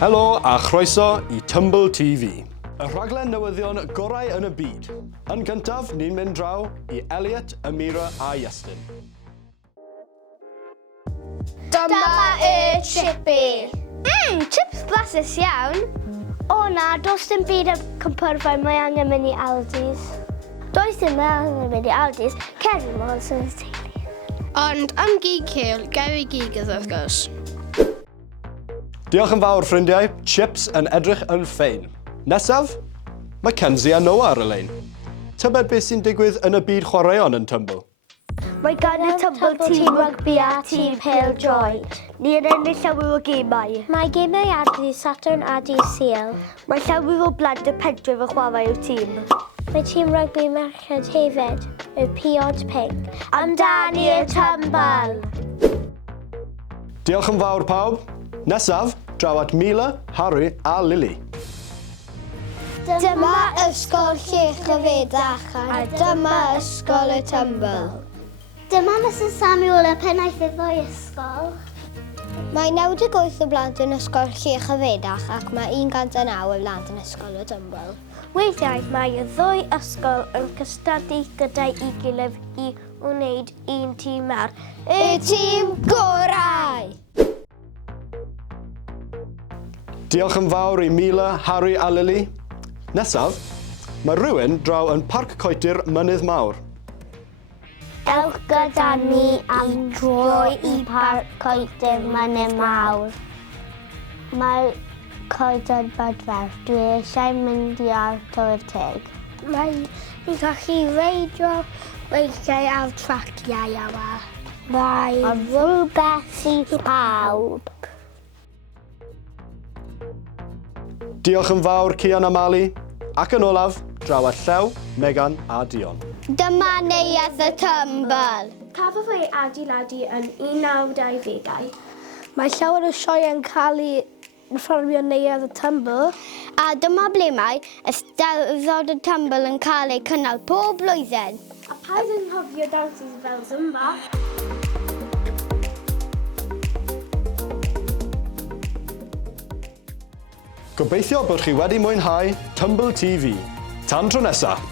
Helo a chroeso I Tumble TV. Y rhaglen newyddion gorau yn y byd. Yn gyntaf, ni'n mynd draw I Elliot, Amira a Iestyn. Dyma y chippy. Chips blasus iawn. O na, does dim byd yn cympyrfau mae angen mynd I Aldi's. Does dim angen mynd I Aldi's, Ceri mor sy'n y teulu. Ond am gig cael, gael I gigydd wrth gwrs. Diolch yn fawr ffrindiau, chips yn edrych yn ffein. Nesaf, mae Kenzie a Noah ar y lein. Tybed beth sy'n digwydd yn y byd chwaraeon yn Tumble? Mae gan y Tumble tîm rygbi a tîm pêl-droed. Ni'n ennill llawer o gemau. Mae gemau ar dydd Saturn a dydd Sul. Mae llawer o blant y pentref yn chwarae o'r tîm. Mae tîm rygbi merched hefyd, y Piod Pink. Amdani y Tumble! Diolch yn fawr pawb. Nesaf, draw at Mila, Harry a Lily. Dyma Ysgol Llechyfedach a dyma Ysgol y Tumble. Dyma Mrs Samuel y pennaeth iddo ysgol. Mae 98 o blant yn ysgol Llechyfedach ac mae 109 o blant yn ysgol y Tumble. Weithiau mae y ddwy ysgol yn cystadlu gyda'i gilydd I wneud un tîm ar Y tîm gorau! Diolch yn fawr I Mila, Harry a Lily. Nesaf, mae rhywun draw yn parc coetir mynydd mawr. Ewch gyda ni am droi I parc coetir mynydd mawr. Mae coeden badferth. Dwi eisiau mynd i'r tywydd teg. Mae'n gallu reidio weithiau ar traciau yma. Mae'n rhywbeth I pawb. Diolch yn fawr Cian a Mali, ac yn olaf, draw at Llew, Megan a Dion. Dyma neuadd y Tumble. Cafodd ei adeiladu yn 1920au. Mae llawer o sioe yn cael ei perfformio neuadd y Tumble. A dyma ble mae Eisteddfod y Tumble yn cael ei cynnal pob blwyddyn. A paid yn hofio dansys fel Zumba. Gobeithio bod chi wedi mwynhau Tumble TV. Tan tro nesaf.